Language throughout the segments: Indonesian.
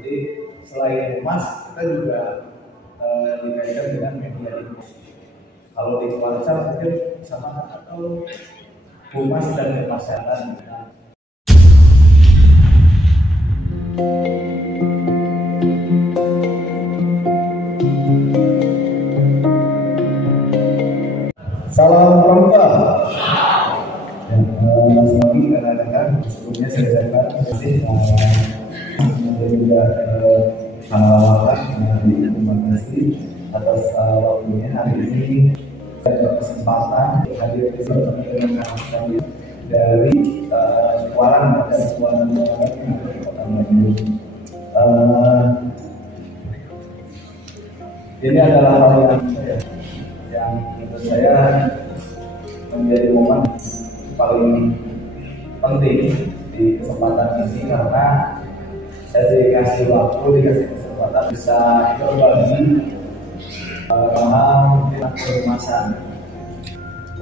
Jadi selain humas, kita juga dikaitkan dengan media informasi. Kalau di Kuarsa mungkin sama atau humas dan kemasyarakat. Salam pramuka. Mas Mami kadang-kadang sebelumnya saya ucapkan terima kasih dan juga terima kasih atas waktunya hari ini dan kesempatan hadir di sini kami dari Kuarang dan Kuarang Kota Bandung. Ini adalah hal yang menurut saya menjadi momen paling penting di kesempatan ini karena saya dikasih waktu, dikasih kesempatan bisa berbagi hal tentang kehumasan.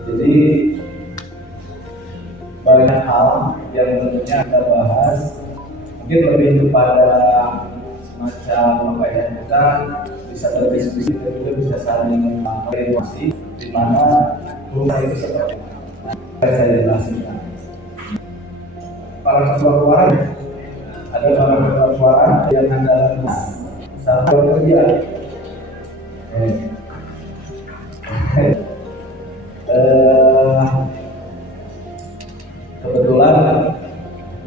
Jadi banyak hal yang tentunya kita bahas, mungkin lebih kepada semacam apa ya, kita bisa berdiskusi dan juga bisa saling informasi di mana rumah itu seperti apa. Saya jelaskan. Para ketua Kuarang, ada para ketua Kuarang yang adalah salah bekerja. Kebetulan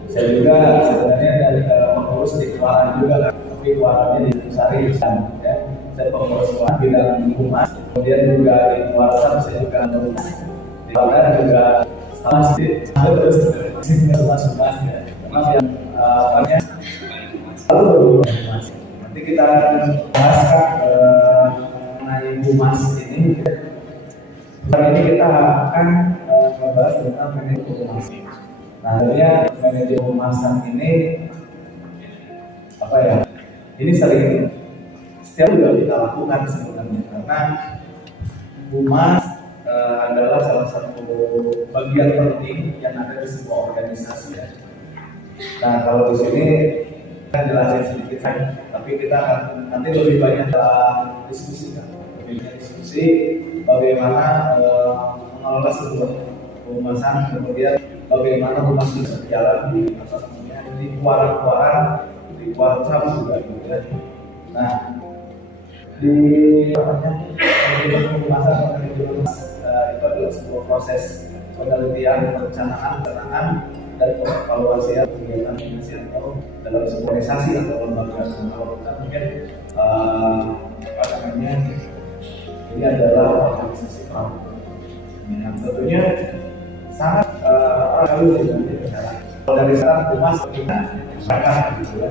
saya juga sebenarnya dari pengurus di Kuarang juga, tapi Kuarangnya di Sari ya. Saya pengurus Kuarang bidang humas, kemudian juga di Kuarang saya juga di Kuarang juga masih terus humas ya. Mas yang banyak selalu berhumas. Nanti kita akan bahas mengenai humas ini. Kali ini kita akan membahas tentang manajemen humas. Nah, tentunya manajemen humasan ini apa ya? Ini sering setiap juga kita lakukan sebenarnya karena humas adalah salah satu bagian penting yang ada di sebuah organisasi ya. Nah, kalau di sini kita jelasin sedikit saja, tapi kita akan nanti lebih banyak diskusi kan, lebih banyak diskusi bagaimana mengelola sebuah kehumasan, kemudian bagaimana humas bisa berjalan di Kuarang, di Kuarang juga gitu ya. Nah, di kehumasan itu adalah sebuah proses penelitian, perencanaan, dan evaluasi kegiatan atau dalam sebuah organisasi atau lembaga. Kalau kita mungkin apa namanya, ini adalah organisasi pramuka yang tentunya sangat kali dengan bicara. Kalau dari sekarang humas kita masyarakat gitu ya.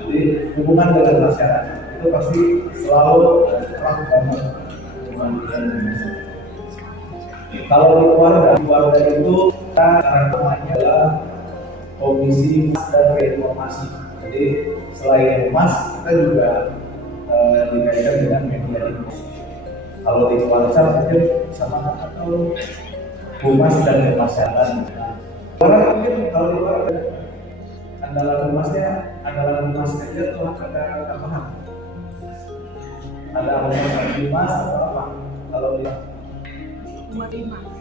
Jadi hubungan dengan masyarakat itu pasti selalu erat banget hubungan dengan masyarakat. Kalau di keluarga itu kita namanya adalah Komisi Humas dan Reformasi. Jadi selain humas, kita juga dikaitkan dengan media informasi. Kalau di keluarga mungkin sama atau humas dan kemasyarakat. Orang mungkin kalau di keluarga andalan humas aja tuh ada tambahan. Ada humas atau apa? Kalau di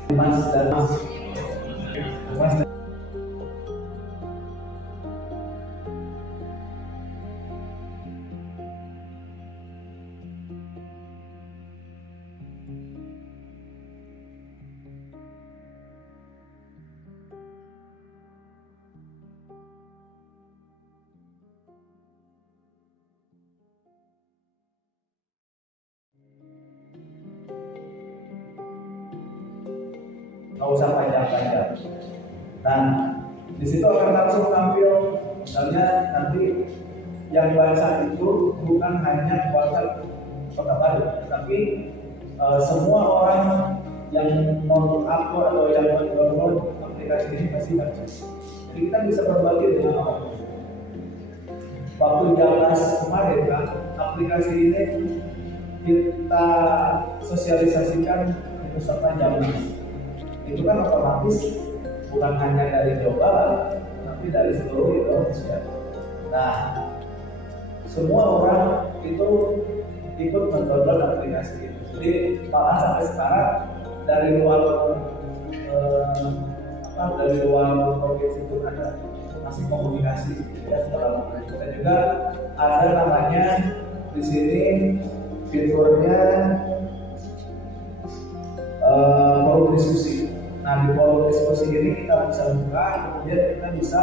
humas dan humas nggak usah panjang-panjang. Nah, di situ akan langsung tampil misalnya nanti yang baca itu bukan hanya baca Kota Bandung, tapi semua orang yang mau upload atau yang mendownload aplikasi ini pasti baca. Jadi kita bisa berbagi dengan orang. Waktu Jalas kemarin kan, aplikasi ini kita sosialisasikan di peserta Jalas. Itu kan otomatis bukan hanya dari Jawa Barat, tapi dari seluruh Indonesia. Nah, semua orang itu ikut mendownload aplikasi itu. Jadi malah sampai sekarang dari luar dari luar provinsi itu ada masih komunikasi ya setelah itu. Dan juga ada namanya di sini fiturnya forum diskusi. Nah, di forum diskusi ini kita bisa buka, kemudian kita bisa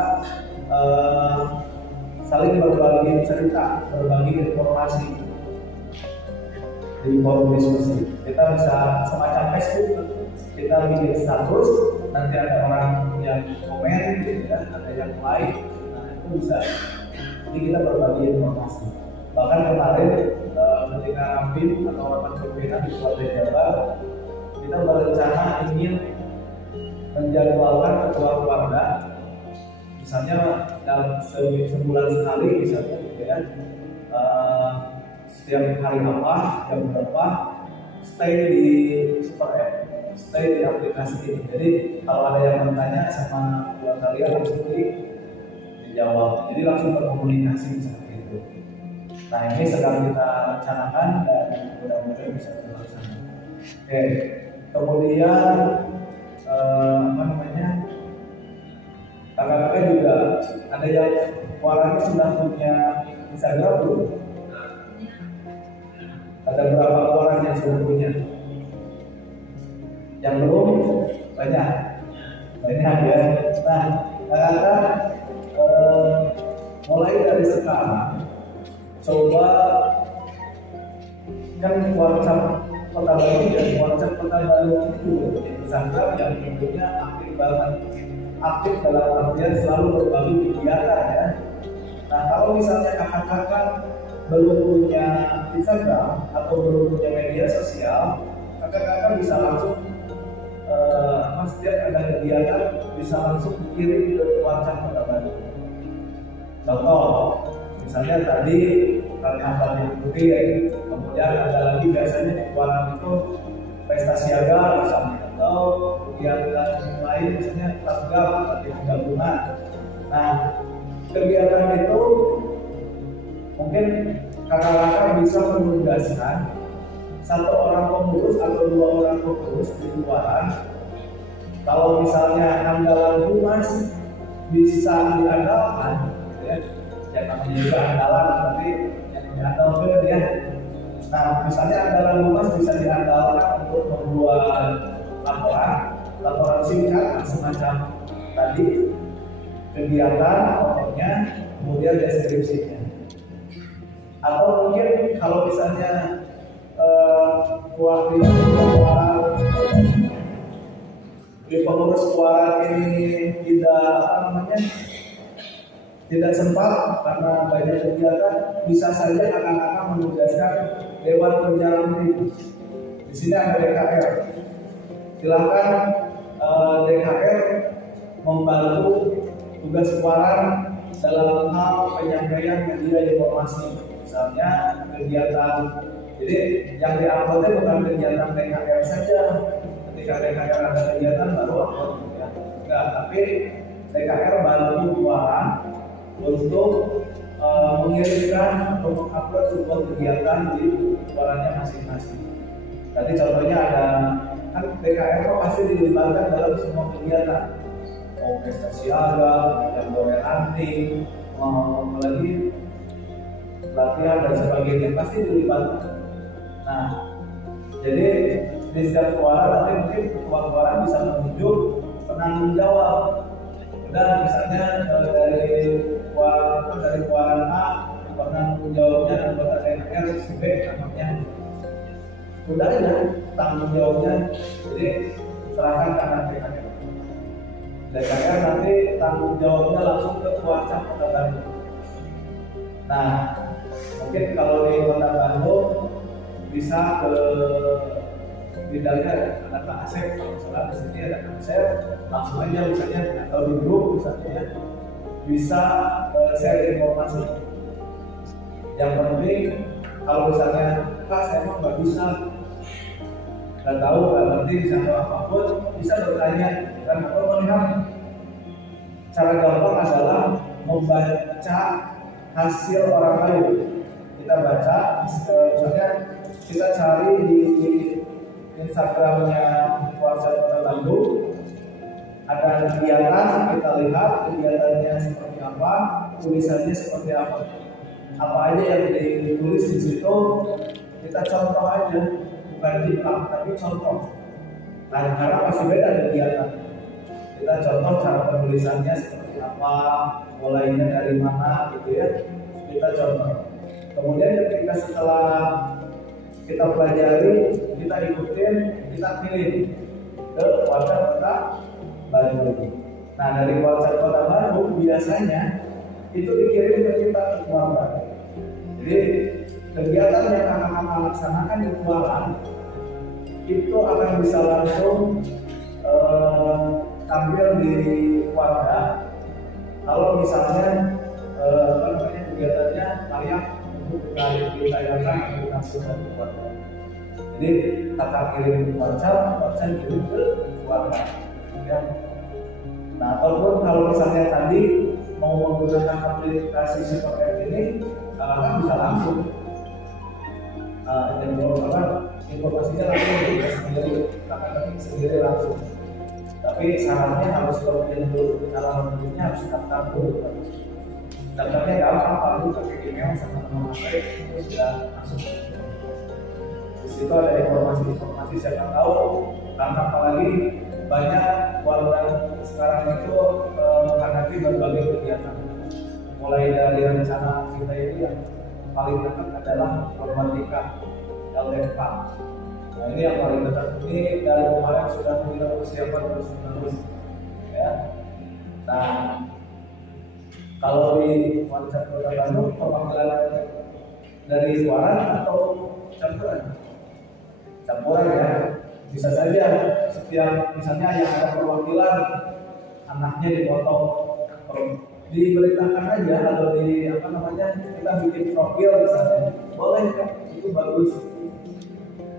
saling berbagi cerita, berbagi informasi di forum diskusi. Kita bisa semacam Facebook, kita bikin status, nanti ada orang yang komen, gitu kan, ada yang like, nah itu bisa. Jadi kita berbagi informasi. Bahkan kemarin ketika rampim atau rapat pimpinan di Kabupaten Jabar, kita berencana ingin menjadwalkan ketua keluarga, misalnya dalam sebulan sekali, misalnya gitu ya, setiap hari apa, jam berapa, stay di Super App, stay di aplikasi ini. Jadi kalau ada yang bertanya sama buat kalian langsung dijawab. Jadi langsung berkomunikasi seperti itu. Nah, ini sedang kita rencanakan dan mudah-mudahan bisa terlaksana. Oke, kemudian kakak-kakak juga ada yang warnanya sudah punya Instagram belum? Ada berapa orang yang sudah punya? Yang belum? Banyak ya. Nah, kakak-kakak mulai dari sekarang coba kan WhatsApp Kota Baru dan WhatsApp Kota Baru itu punya Instagram yang tentunya aktif banget, aktif dalam artian selalu berbagi kegiatan ya. Nah, kalau misalnya kakak-kakak belum punya Instagram atau belum punya media sosial, kakak-kakak bisa langsung setiap ada kegiatan bisa langsung kirim ke WhatsApp Kota Baru. Contoh, misalnya tadi Kalimantan yang putih, kemudian ada lagi biasanya di Kuala itu pesta siaga misalnya, atau kegiatan lain misalnya tanggap latihan gabungan. Nah, kegiatan itu mungkin kakak-kakak bisa menugaskan satu orang pengurus atau dua orang pengurus di luaran. Kalau misalnya andalan humas bisa diandalkan, ya, yang namanya juga andalan, tapi yang diandalkan ya. Nah, misalnya andalan humas bisa diandalkan untuk membuat laporan singkat semacam tadi, kegiatan, fotonya, kemudian deskripsinya. Atau mungkin kalau misalnya di pengurus keluarga ini tidak sempat karena banyak kegiatan, bisa saja kakak-kakak menugaskan Dewan Penjara itu. Di sini ada DKR. Silakan DKR membantu tugas keluarga dalam hal penyampaian media informasi, misalnya kegiatan. Jadi yang diuploadnya bukan kegiatan DKR saja. Ketika DKR ada kegiatan baru upload ya. Enggak, tapi DKR bantu keluarga untuk mengirimkan atau mengupload sebuah kegiatan di keluarganya masing-masing. Tadi contohnya ada kan DKR pasti dilibatkan dalam semua kegiatan, mau pesta siaga, dan goreng anting, mau lagi latihan dan sebagainya pasti dilibatkan. Nah, jadi di setiap keluarga nanti mungkin ketua keluarga bisa menunjuk penanggung jawab. Dan misalnya dari keluarga A, penanggung jawabnya anggota DKR si B namanya. Sudah ya tanggung jawabnya, jadi serahkan ke anak DKR. DKR nanti tanggung jawabnya langsung ke WhatsApp Kota Bandung. Nah, mungkin kalau di Kota Bandung bisa ke bidangnya ada Kak Asep, kalau misalnya di sini ada Kak Asep, langsung aja misalnya atau di grup misalnya ya, bisa share informasi. Yang penting kalau misalnya Kak saya emang nggak bisa, nggak tahu, nggak ngerti, bisa tahu apapun, bisa bertanya. Dan kalau melihat cara gampang adalah membaca hasil orang lain. kita baca, misalnya kita cari di Instagramnya Warsa Kota Bandung, ada kegiatan, kita lihat kegiatannya seperti apa, tulisannya seperti apa aja yang ditulis di situ, kita contoh aja, bukan jiplak tapi contoh. Nah, karena masih beda kegiatan, kita contoh cara penulisannya seperti apa, mulainya dari mana gitu ya, kita contoh. Kemudian ketika setelah kita pelajari, kita ikutin, kita kirim ke WhatsApp Kota Bandung. Nah, dari WhatsApp Kota Bandung biasanya itu dikirim ke kita ke keluarga. Jadi kegiatan yang akan laksanakan di keluarga itu akan bisa langsung tampil di keluarga. Kalau misalnya kegiatannya layak untuk ditayangkan atau ditampilkan ke keluarga. Jadi kakak kirim ke WhatsApp kirim ke keluarga. Ya. Nah, ataupun kalau misalnya tadi mau menggunakan aplikasi seperti ini, kakak bisa langsung informasinya langsung kita sendiri, kakak sendiri langsung. Tapi syaratnya harus login dulu, cara login harus daftar dulu. Daftarnya gampang, lalu pakai email sama nama HP itu sudah masuk. Di situ ada informasi siapa tahu, karena apalagi banyak warga sekarang itu menghadapi berbagai kegiatan. Mulai dari rencana kita itu yang paling dekat adalah problematika LDK. Nah, ini yang paling dekat, ini dari kemarin sudah kita persiapan terus ya. Nah, kalau di WhatsApp Kota Bandung pemanggilan dari suara atau campuran ya, bisa saja setiap misalnya yang ada perwakilan anaknya dipotong, diberitakan aja atau kita bikin profil misalnya, boleh kan, itu bagus,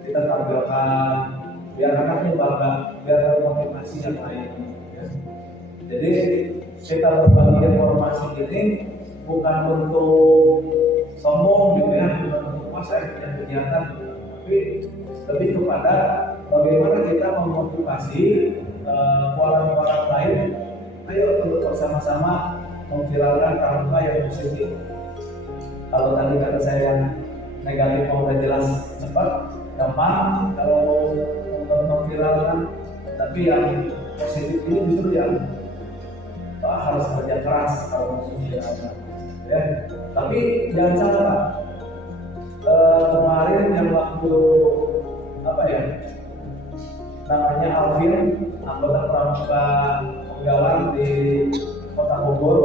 kita tampilkan biar anaknya bangga, biar ada motivasi yang lain ya. Jadi kita berbagi informasi ini bukan untuk sombong gitu ya, bukan untuk saya punya kegiatan, tapi lebih kepada bagaimana kita memotivasi orang-orang lain. Ayo untuk bersama-sama memviralkan pramuka yang positif. Kalau tadi kata saya yang negatif mau udah jelas cepat, gampang. Kalau memviralkan, tapi yang positif ini justru yang harus kerja keras kalau memviralkan. Ya. Tapi jangan salah, kemarin yang waktu namanya Alvin, anggota pramuka Penggalan di Kota Bogor,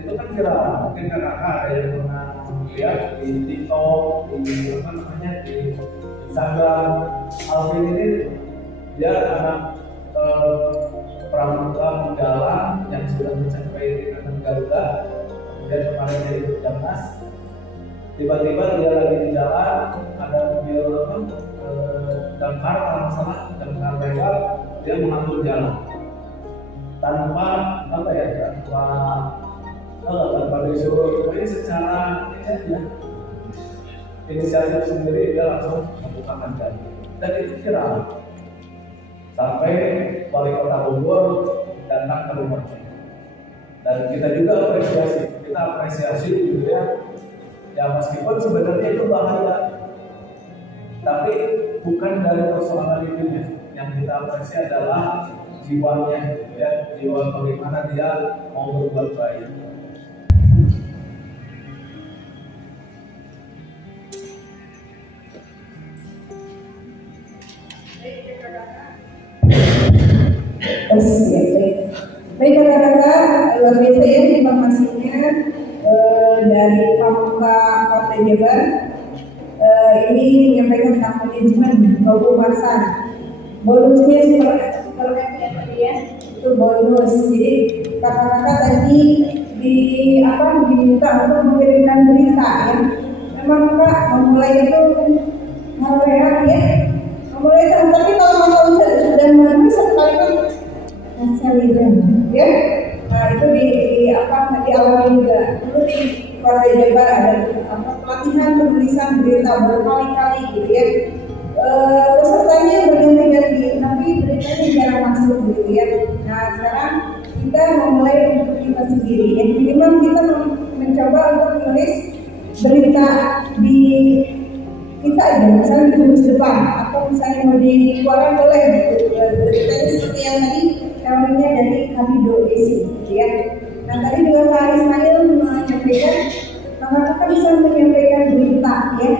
itu kan viral. Mungkin kakak ada yang pernah lihat di TikTok, di Instagram. Alvin ini dia anak pramuka Penggalan yang sudah mencapai tingkatan Garuda, kemudian kemarin jadi Jamnas. Tiba-tiba dia lagi di jalan, ada mobil damkar, kalau salah damkar lewat, dia mengatur jalan tanpa disuruh. Pokoknya secara inisiatif sendiri dia langsung membukakan jalan, dan itu viral sampai wali kota Bogor datang ke rumahnya. Dan kita juga apresiasi gitu ya, meskipun sebenarnya itu bahaya, tapi bukan dari persoalan itu ya. Yang kita apresiasi adalah jiwanya ya, jiwa bagaimana dia mau berbuat baik. Baik kakak-kakak, luar biasa ya informasinya dari Pramuka Kota Jabar. Ini menyampaikan tentang manajemen kehumasan. Bonusnya super ya, itu bonus. Jadi kakak-kakak tadi diminta untuk mengirimkan berita ya. Memang kak memulai itu hal ya. Memulai itu, tapi kalau sudah menulis sekali kan hasilnya ya. Nah itu di awal juga dulu di Kota Jabar ada latihan penulisan berita berkali-kali gitu ya. Pesertanya berganti-ganti, tapi beritanya jarang masuk gitu ya. Nah sekarang kita memulai untuk kita sendiri ya. Minimal kita mencoba untuk menulis berita di kita aja, misalnya di tulis depan atau misalnya mau di koran boleh gitu. Beritanya seperti yang tadi namanya dari Kabido Esi gitu ya. Nah tadi juga Kak Ismail menyampaikan kakak bisa menyampaikan berita ya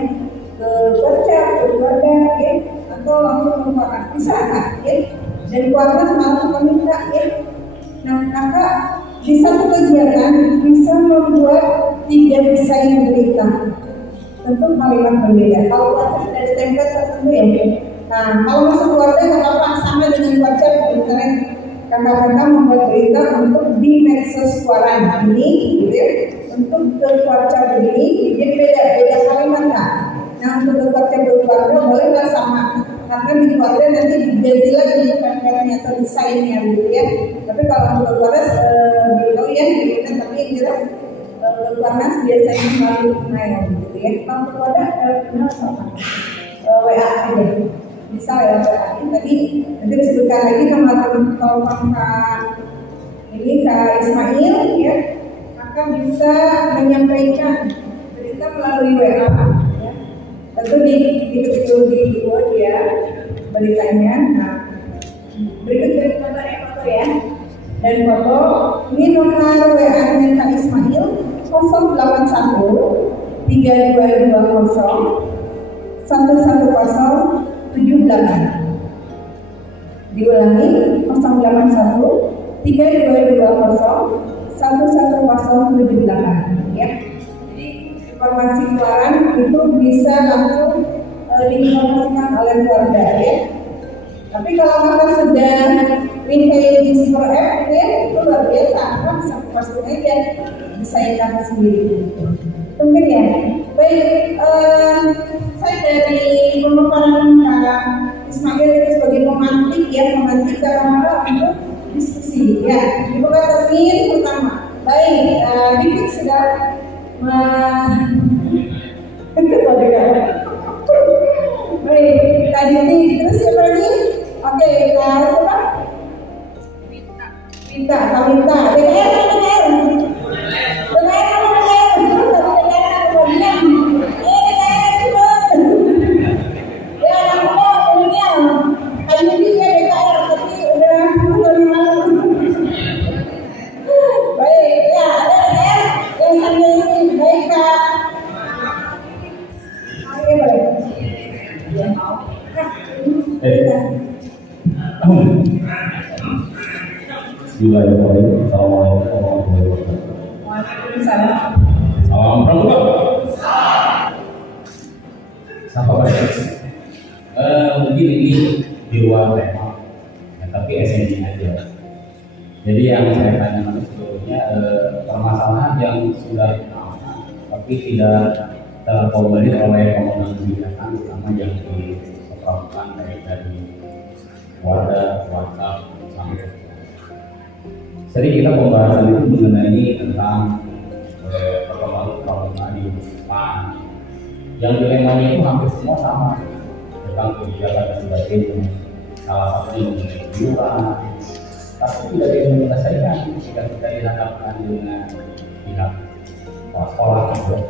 ke kerja, ke keluarga ya, atau langsung ke koran bisa Kak ya. Dan keluarga semalam suka minta ya. Nah kakak di satu kegiatan bisa membuat 3 desain berita. Tentu kalimat berbeda. Kalau keluarga sudah ada template tertentu ya. Nah kalau masuk keluarga nggak apa-apa, sama dengan WhatsApp misalnya kakak-kakak membuat berita untuk di medsos koran ini gitu ya. Untuk ke WhatsApp ini jadi beda kalimat Kak. Nah untuk ke WhatsApp keluarga boleh nggak sama, karena di keluarga nanti diganti lagi template-nya atau desainnya gitu ya. Tapi kalau untuk keluarga belum ya gitu, tapi yang jelas karena biasanya selalu main gitu ya. Kalau keluarga sama WA aja bisa ya WA. Tadi nanti disebutkan lagi nomor telepon Kak ini Kak Ismail ya, maka bisa menyampaikan berita melalui WA ya. Tentu diketik dulu di Word ya beritanya. Nah berikut foto ya, dan foto ini nomor WA-nya Kak Ismail 081 3220 110 78. Diulangi 081 3220 11078 ya. Jadi informasi keluaran itu bisa langsung diinformasikan oleh keluarga ya. Tapi kalau kakak sudah retail di super app ya, itu luar biasa, kakak bisa posting aja desain kakak sendiri. Mungkin ya. Baik, saya dari pemaparan Kak Ismail itu sebagai pemantik ya, memantik cara untuk diskusi ya. Dibuka termin pertama. Baik, Dikit sudah baik, tadi terus siapa lagi? Oke, siapa? Wita, Kawita, DKR. Bismillahirrahmanirrahim. Assalamualaikum warahmatullahi wabarakatuh. Waalaikumsalam. Salam pramuka. Sapa baik. Mungkin ini di luar tema, ya, tapi esensinya aja. Jadi yang saya tanyakan sebetulnya permasalahan yang sudah lama, tapi tidak terkomodir oleh pembangunan kebijakan, terutama yang diperlukan dari wadah, WhatsApp, sampai sering kita pembahasan itu mengenai tentang perkembangan di depan. Yang dilemanya itu hampir semua sama tentang kebijakan dan sebagainya. Salah satunya mengenai iuran, tapi tidak bisa menyelesaikan jika kita dihadapkan dengan pihak kepala sekolah.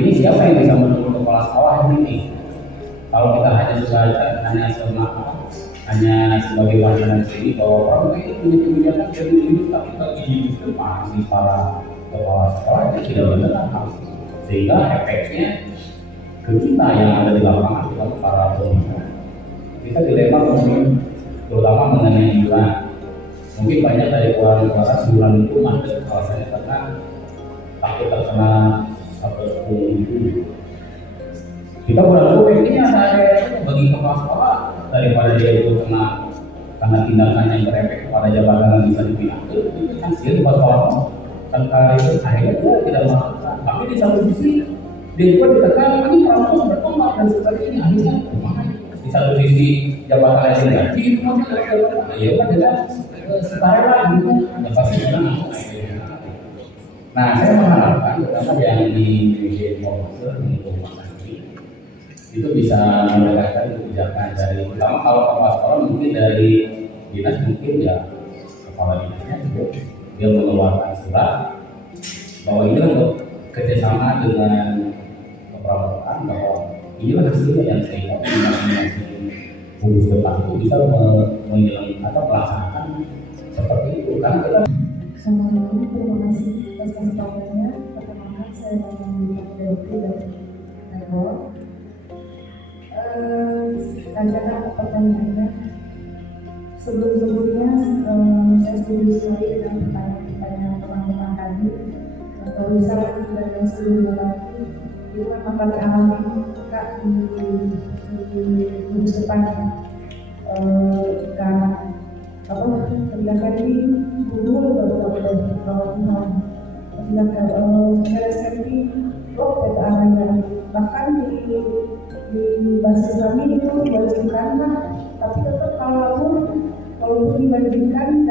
Ini siapa yang bisa mendukung kepala sekolah ini? Kalau kita hanya sebagai wacana di sini bahwa pramuka itu punya kebijakan dari ini, tapi justru masih para kepala sekolah itu tidak benar, sehingga efeknya ke kita yang ada di lapangan, kita para pembina, kita dilema mungkin terutama mengenai iuran. Mungkin banyak dari keluarga iuran itu mandek alasannya karena takut terkena itu. Kita berlaku intinya saya bagi kepala sekolah daripada dia itu kena karena tindakan yang berefek kepada jabatan yang bisa dipindah itu kan sih buat sekolah tentang itu akhirnya dia tidak melakukan. Tapi di satu sisi dia juga ditekan ini pramuka berkembang dan sebagainya, akhirnya di satu sisi jabatan yang diganti itu masih ya kan tidak setara gitu ya pasti menang. Nah, saya mengharapkan terutama yang di Indonesia di rumah sakit itu bisa mendekatkan kebijakan dari pertama kalau kepala sekolah mungkin dari dinas mungkin ya kepala dinasnya gitu dia mengeluarkan surat bahwa ini untuk kerjasama dengan keperawatan bahwa inilah hasilnya yang sehingga masing-masing gugus depan itu bisa mengilang atau melaksanakan seperti itu karena kita. Assalamualaikum, terima kasih atas kesempatannya. Perkenalkan saya Mama Dewi dari Neror. Lanjutkan pertanyaannya. Sebelumnya saya setuju sekali dengan pertanyaan teman-teman tadi. Kalau misalnya tidak yang sebelumnya lagi, itu memang kami alami Kak di gugus depan tindakan ini dulu baru dari Tuhan tindakan RSMP peta arahnya bahkan di basis kami itu diwajibkan tapi tetap kalau dibandingkan